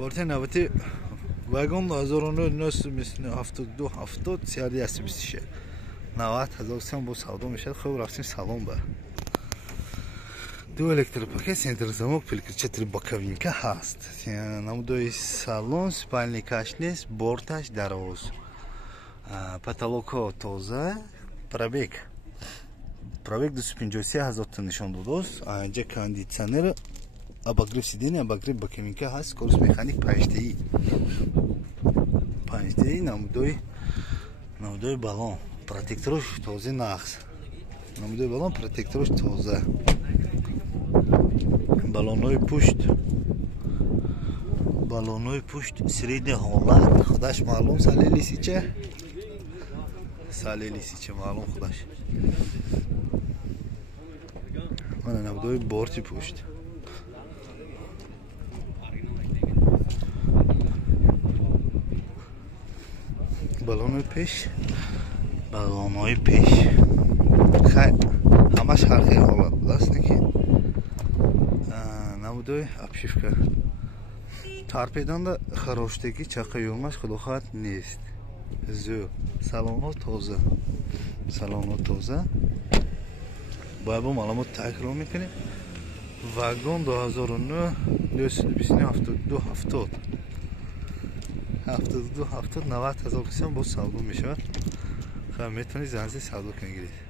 борти навбати вагон 1972 30 90 сам бо савдо мешад. хуб рафтим салон ба ду электропакет центр замок переключатель боковинка ҳаст. намудои салон спальный кашлес, борташ дароз, потолокҳо тоза, пробег 253 000 та нишон додааст. инҷа кондитсионер, обогрев сидений, обогрев боковинка ҳаст, корус механик панҷдеҳӣ, намудои балон протекторош този нағз, намудои балон протекторош тоза, балонҳои пушт средний ҳолат, худаш маълум, салелисича маълум худаш. мана намудои борти пушт, балонҳои пеш ҳамаш ҳархи ҳолат будааст. намудои обшивка торпедонда хароштагӣ чақа ёрмаш худохоҳад нест. зӯ салонҳо тоза. бояд бо маълумот такрор мекунем. вагон 2009 72 70 90 000 бо савдо мешавад. метавонед занзи савдо кунед.